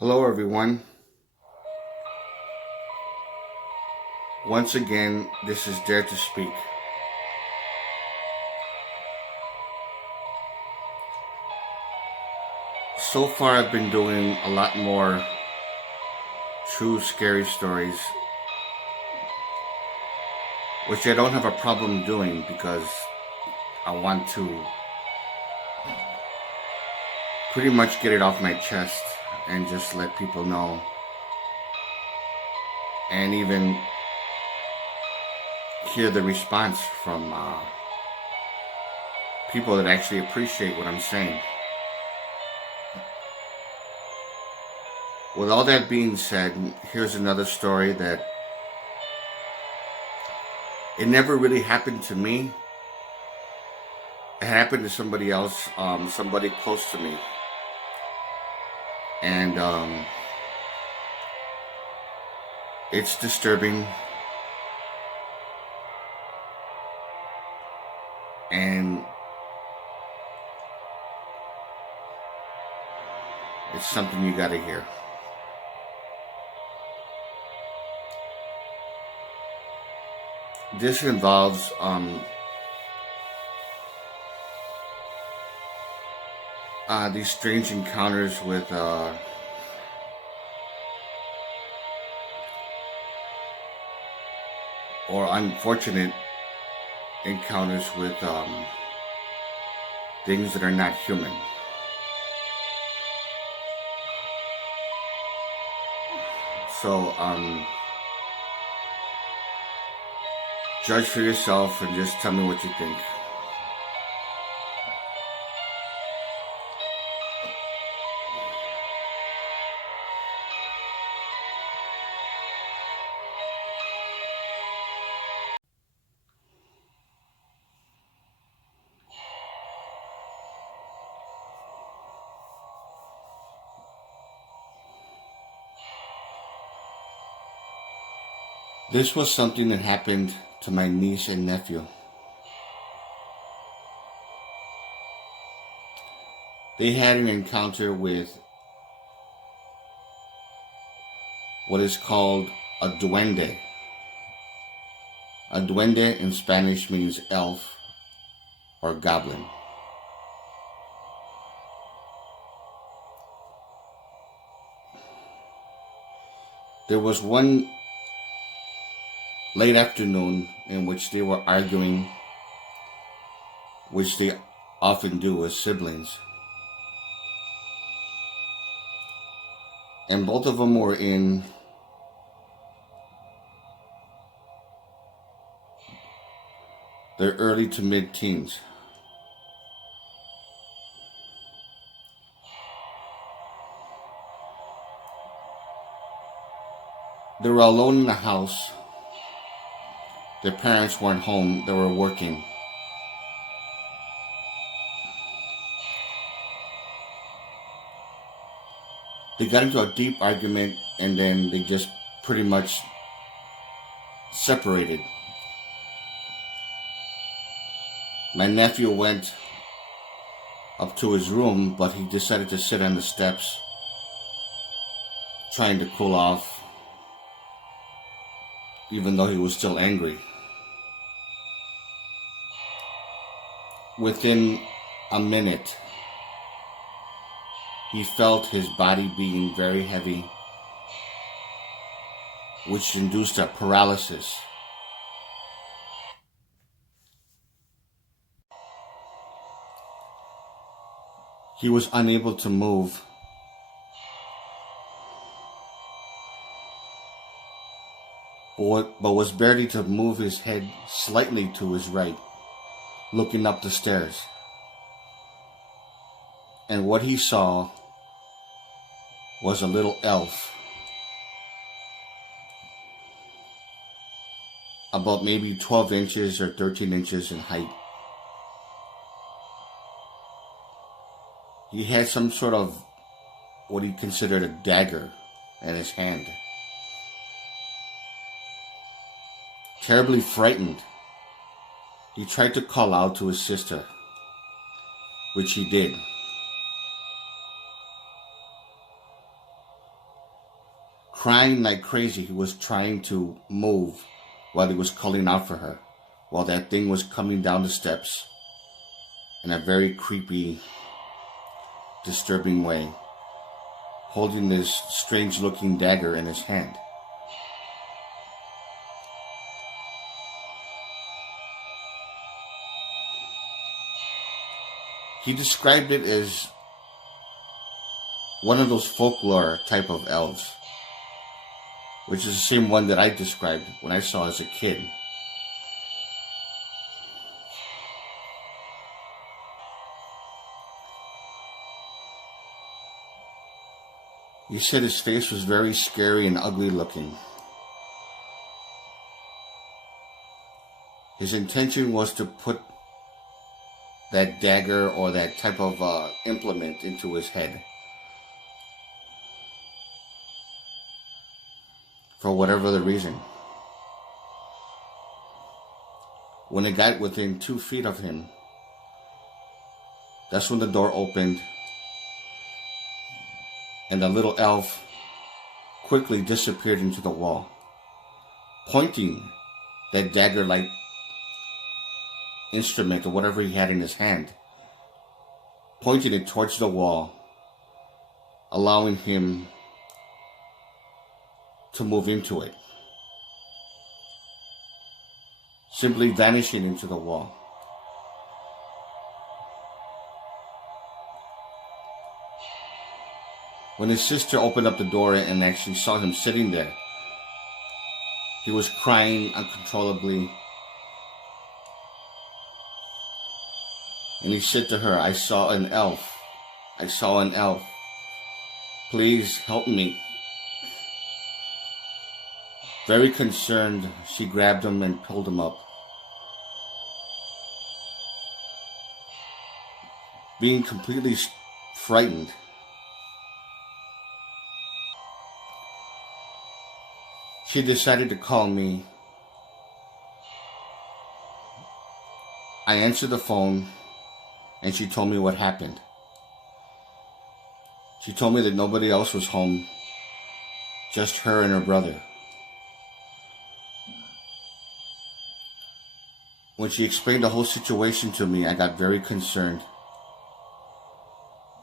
Hello, everyone. Once again, this is Dare to Speak. So far, I've been doing a lot more true scary stories, which I don't have a problem doing because I want to pretty much get it off my chest and just let people know, and even hear the response from people that actually appreciate what I'm saying. With all that being said, here's another story that it never really happened to me. It happened to somebody else, somebody close to me. And it's disturbing. And it's something you gotta hear. This involves these strange encounters with or unfortunate encounters with things that are not human. So judge for yourself and just tell me what you think. This was something that happened to my niece and nephew. They had an encounter with what is called a duende. A duende in Spanish means elf or goblin. There was one late afternoon in which they were arguing, which they often do as siblings. And both of them were in their early to mid-teens. They were alone in the house. Their parents weren't home, they were working. They got into a deep argument and then they just pretty much separated. My nephew went up to his room, but he decided to sit on the steps, trying to cool off, even though he was still angry. Within a minute, he felt his body being very heavy, which induced a paralysis. He was unable to move. But was barely to move his head slightly to his right, looking up the stairs. And what he saw was a little elf, about maybe 12 inches or 13 inches in height. He had some sort of what he considered a dagger in his hand. Terribly frightened, he tried to call out to his sister, which he did. crying like crazy. He was trying to move while he was calling out for her, while that thing was coming down the steps in a very creepy, disturbing way, holding this strange-looking dagger in his hand. He described it as one of those folklore type of elves, which is the same one that I described when I saw as a kid. He said his face was very scary and ugly looking. His intention was to put that dagger or that type of implement into his head. For whatever the reason. When it got within 2 feet of him, that's when the door opened and the little elf quickly disappeared into the wall, pointing that dagger-like instrument or whatever he had in his hand, pointing it towards the wall, allowing him to move into it, simply vanishing into the wall. When his sister opened up the door and actually saw him sitting there, he was crying uncontrollably. And he said to her, "I saw an elf. I saw an elf. Please help me." Very concerned, she grabbed him and pulled him up. Being completely frightened, she decided to call me. I answered the phone, and she told me what happened. She told me that nobody else was home, just her and her brother. When she explained the whole situation to me, I got very concerned,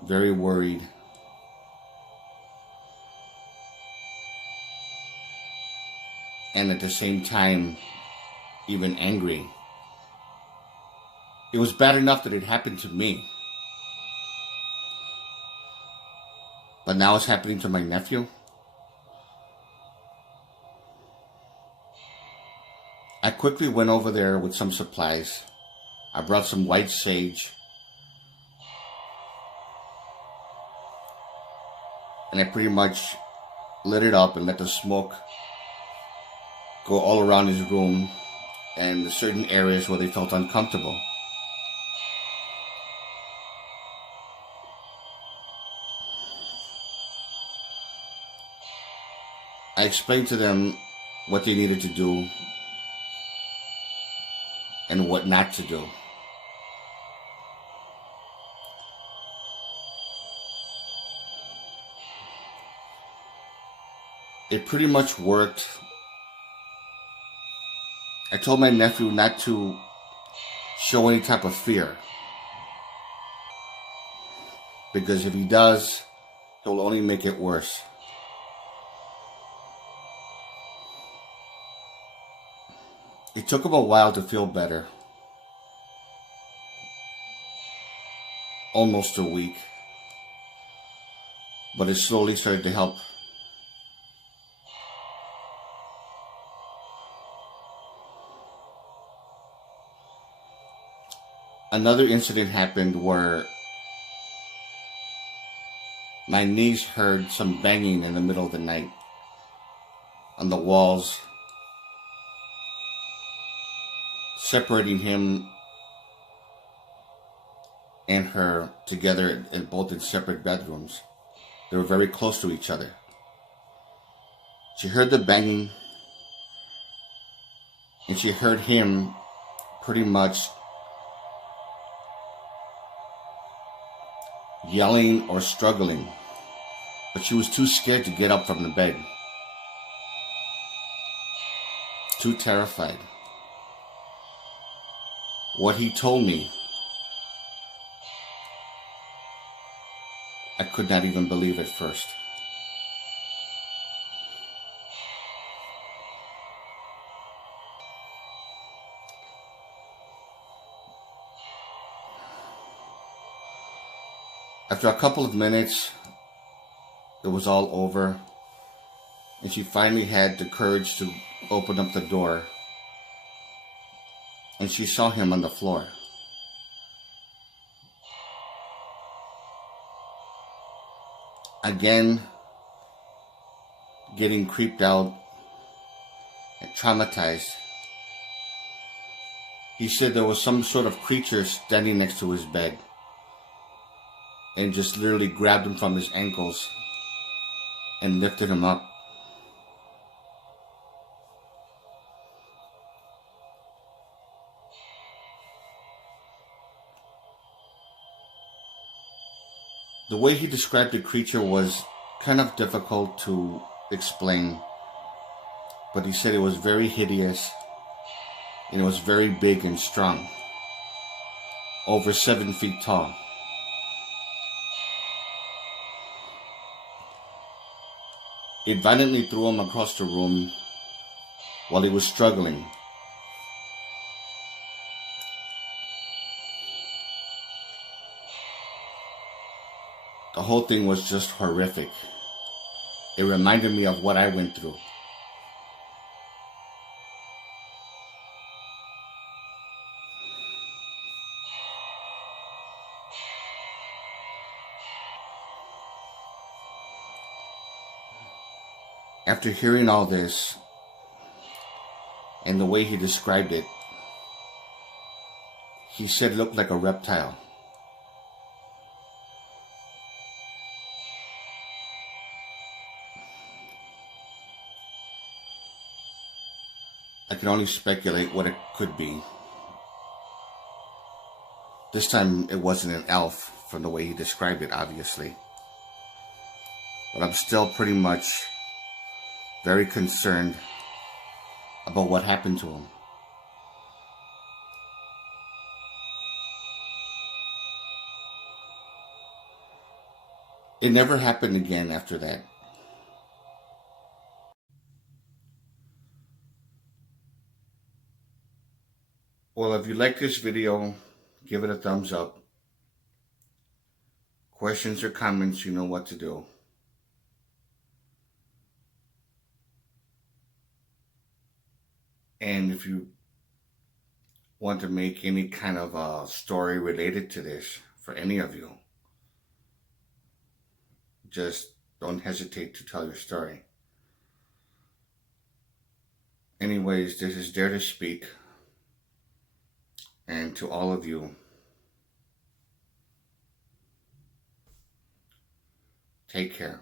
very worried. And at the same time, even angry. It was bad enough that it happened to me. But now it's happening to my nephew. I quickly went over there with some supplies. I brought some white sage. And I pretty much lit it up and let the smoke go all around his room and certain areas where they felt uncomfortable. I explained to them what they needed to do and what not to do. It pretty much worked. I told my nephew not to show any type of fear, because if he does, he'll only make it worse. It took him a while to feel better. Almost a week. But it slowly started to help. Another incident happened where my niece heard some banging in the middle of the night on the walls, separating him and her together in both in separate bedrooms. They were very close to each other. She heard the banging, and she heard him pretty much yelling or struggling, but she was too scared to get up from the bed. too terrified. What he told me, I could not even believe at first. After a couple of minutes, it was all over, and she finally had the courage to open up the door, and she saw him on the floor. Again, getting creeped out and traumatized. He said there was some sort of creature standing next to his bed and just literally grabbed him from his ankles and lifted him up. The way he described the creature was kind of difficult to explain, but he said it was very hideous and it was very big and strong, over 7 feet tall. It violently threw him across the room while he was struggling. The whole thing was just horrific. It reminded me of what I went through. After hearing all this and the way he described it, he said it looked like a reptile. I can only speculate what it could be. This time it wasn't an elf from the way he described it, obviously. But I'm still pretty much very concerned about what happened to him. It never happened again after that. Well, if you like this video, give it a thumbs up. Questions or comments, you know what to do. And if you want to make any kind of a story related to this for any of you, just don't hesitate to tell your story. Anyways, this is Dare to Speak. And to all of you, take care.